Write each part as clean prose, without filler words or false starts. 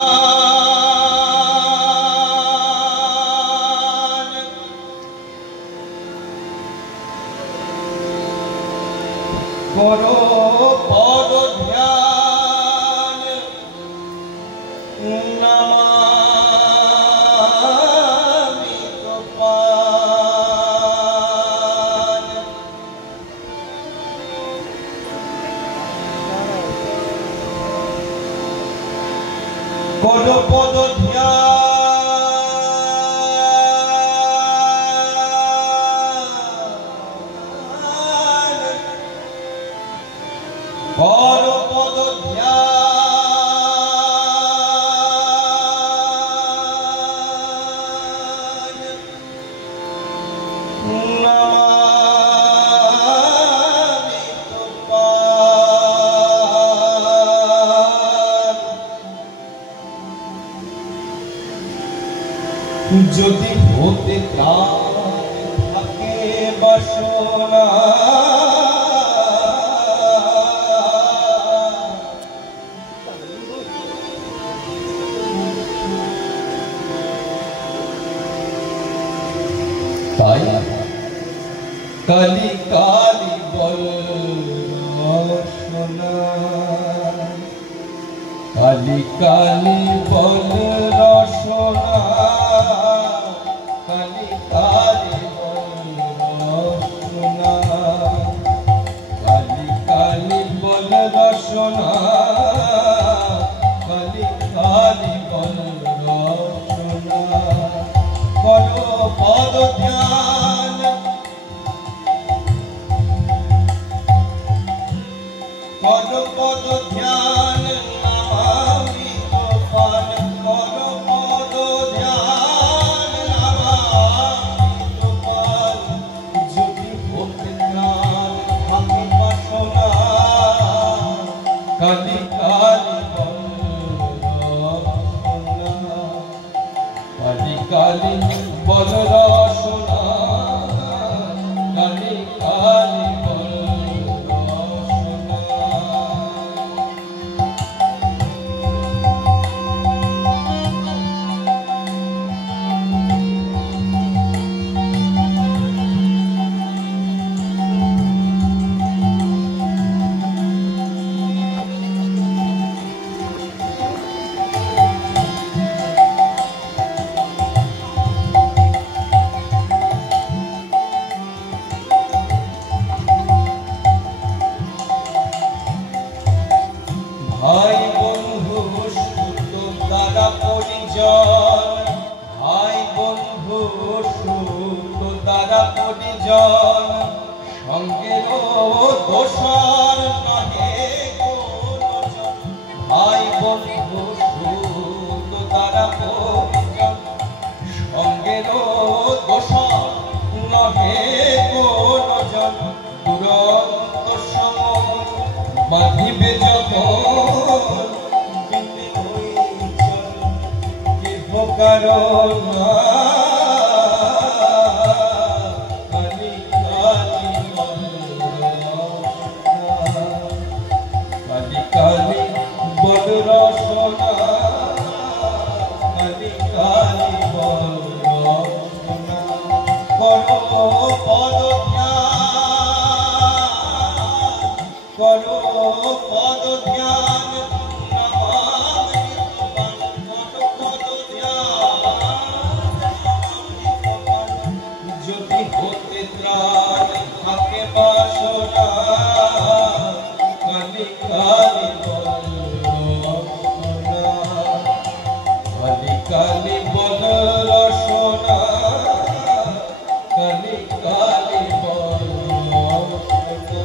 করো পদ ধ্যান নমামি গোপাল। করো পদ ধ্যান করো পদ ধ্যান নমামি গোপাল। যদি হতে থাকে বাসনা তাই কালি কালি বল রসনা, কালি কালি বল রসনা, কালি কালি বল রসনা, কালি কালি বল রসনা, কালি কালি বল রসনা। করো পদ ধ্যান করো পদ ধ্যান নমামি গোপাল। করো পদ ধ্যান নমামি গোপাল। যদি হতে প্রাণ থাকে বাসনা, কালি কালি বল রসনা, কালি কালি বল রসনা, কালি কালি বল রসনা। ভাই বন্ধু সুত দ্বারা পরিজন, ভাই বন্ধু সুত দ্বারা পরিজন, সঙ্গেরও দোষর নহে কোনজন। ভাই বন্ধু সুত দ্বারা পরিজন, সঙ্গেরও দোষর নহে কোনজন। দুরন্ত সম বাঁধিবে যখন বিনে হইচল কেহ কারো না, কালি কালি বল রসনা, কালি কালি বল রসনা, কালি কালি বল রসনা। করো পদ ধ্যান করো পদ ধ্যান নমামি গোপাল। করো পদ ধ্যান নমামি গোপাল। যদি হতে ত্রাণ থাকে বাসনা, কালি কালি বল রসনা, কালি কালি বল রসনা, কালি কালি বল রসনা।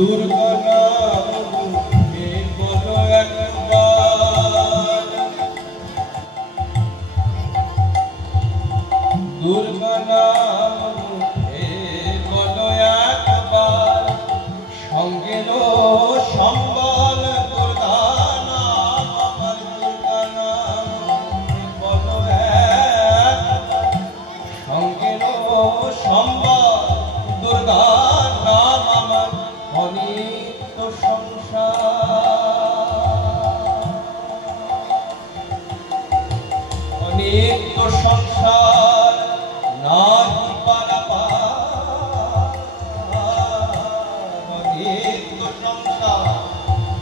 দুর্গা নাম হে বলো একবার, দুর্গা নাম হে বলো একবার, সঙ্গের সম্বল দুর্গা নাম আমার, দুর্গা নাম হে বলো একবার, সঙ্গের সম্বল দুর্গা নাম আমার, অনিত্য সংসার, অনিত্য সংসার নাহি পারাপার, অনিত্য সংসার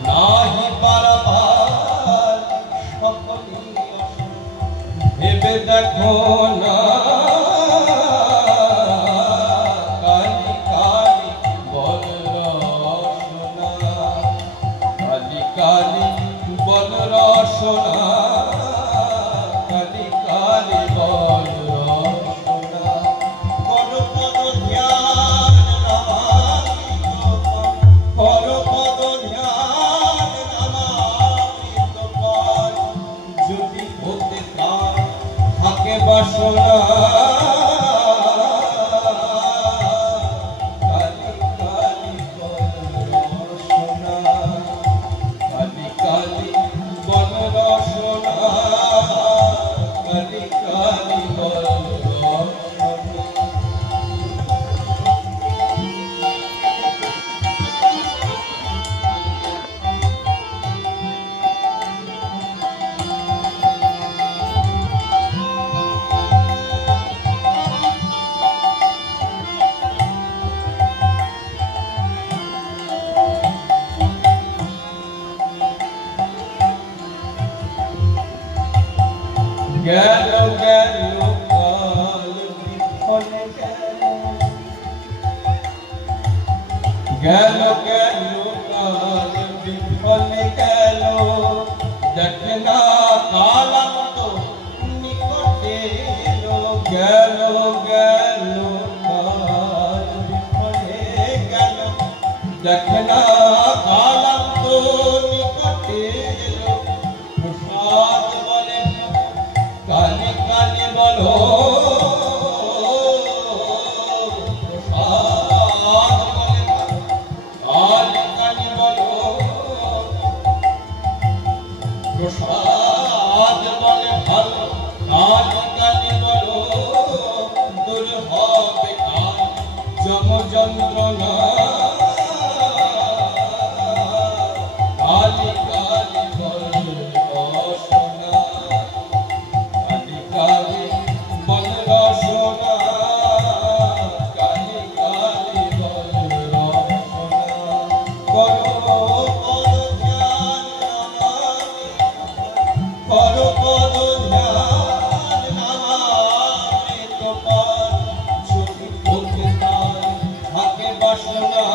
নাহি পারাপার, সকলই ভেবে দেখো না, কালি কালি বল রসনা, কালি কালি বল রসনা, কালি কালি বল রসনা, পদ পদ ধ্যান নামামৃত কর, পদ পদ ধ্যান নামামৃত কর, যদি হতে তার থাকে বাসনা, কালি কালি বল রসনা, কালি কালি বল রসনা, কালি কালি বল রসনা। গেল গেল কাল বিফলে গেল, গেল গেল কাল বিফলে গেল, দেখে না কালান্ত নিকটে এলো, গেল গেল কাল বিফলে গেল, দেখে না কালান্ত নিকটে এলো, প্রসাদ বলে কালি কালি বলো, প্রসাদ বলে কালি কালি বলো, প্রসাদ বলে ভালো কালি কালি বলো, দূর হবে কাল যম যন্ত্রণা, কালি কালি বল রসনা, কালি কালি বল রসনা, কালি কালি বল রসনা, করো পদ ধ্যান নামামৃত, করো পদ ধ্যান নামামৃত কর, যদি হতে তার থাকে বাসনা,